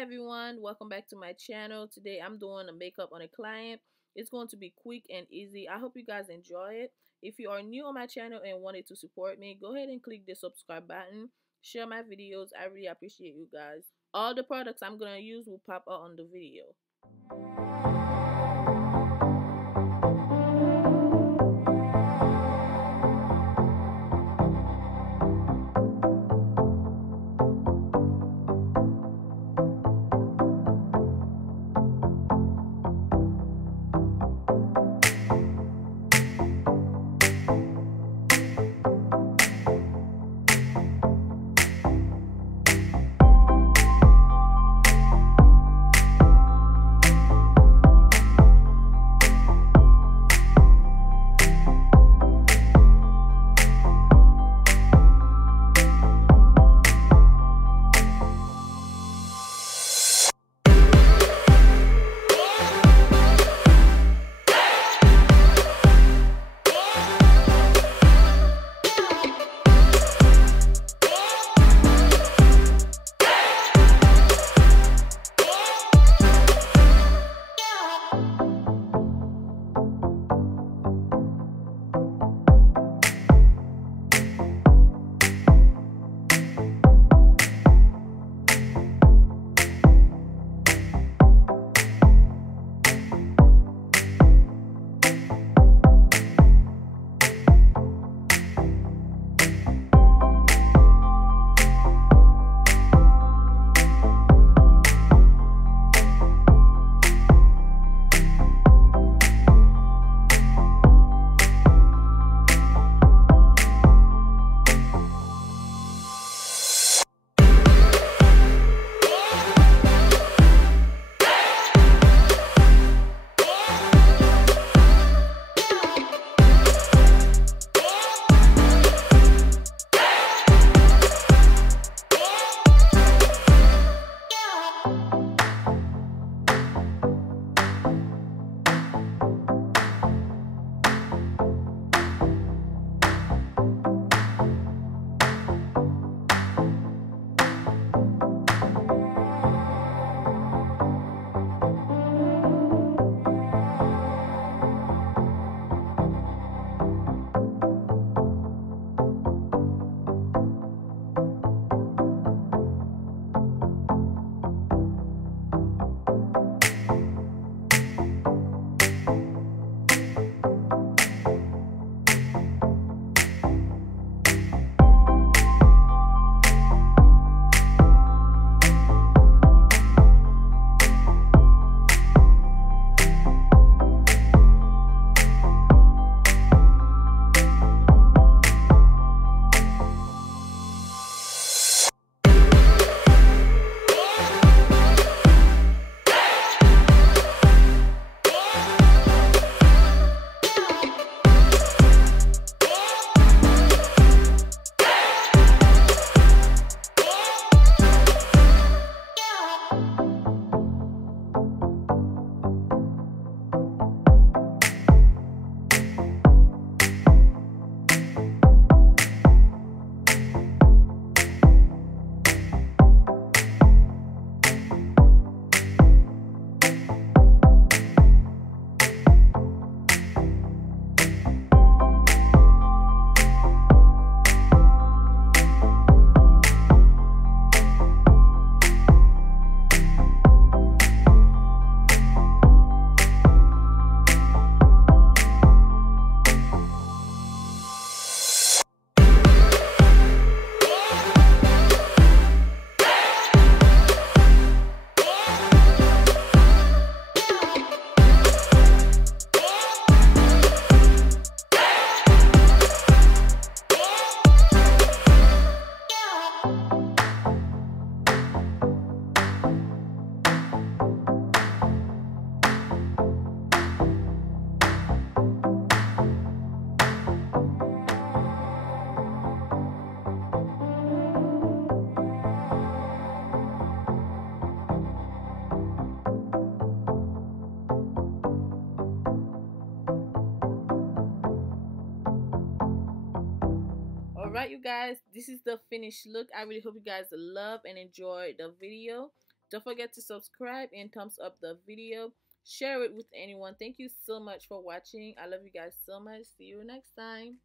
everyone, welcome back to my channel. Today I'm doing a makeup on a client. It's going to be quick and easy. I hope you guys enjoy it. If you are new on my channel and wanted to support me, go ahead and click the subscribe button. Share my videos. I really appreciate you guys. All the products I'm going to use will pop out on the video. Alright, you guys, this is the finished look. I really hope you guys love and enjoy the video. Don't forget to subscribe and thumbs up the video. Share it with anyone. Thank you so much for watching. I love you guys so much. See you next time.